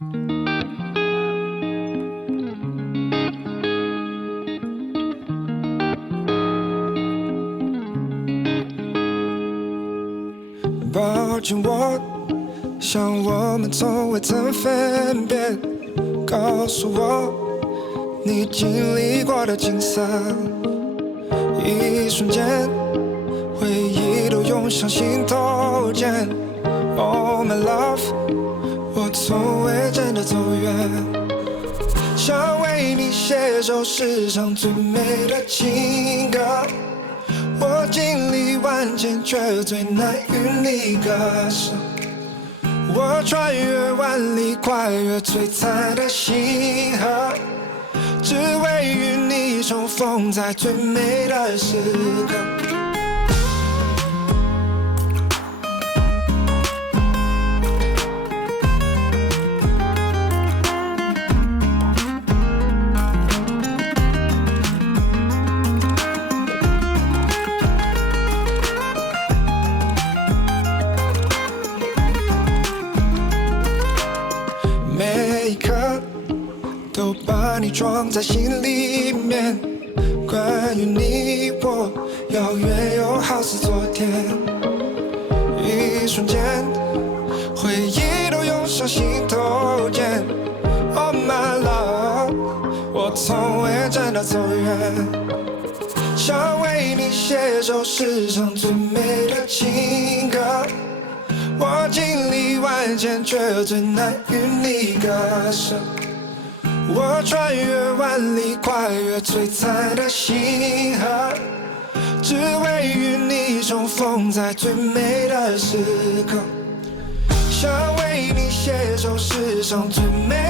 抱紧我，像我们从未曾分别。告诉我，你经历过的景色，一瞬间，回忆都涌向心头间。Oh my love， 我从未真的走远，想为你写首世上最美的情歌。我经历万千，却最难与你割舍。我穿越万里，跨越璀璨的星河，只为与你重逢在最美的时刻。每一刻都把你装在心里面，关于你我，遥远又好似昨天。一瞬间，回忆都涌上心头间。Oh my love， 我从未真的走远，想为你写首世上最美的情歌。我经历万千，却最难与你割舍。我穿越万里，跨越璀璨的星河，只为与你重逢在最美的时刻。想为你写首世上最美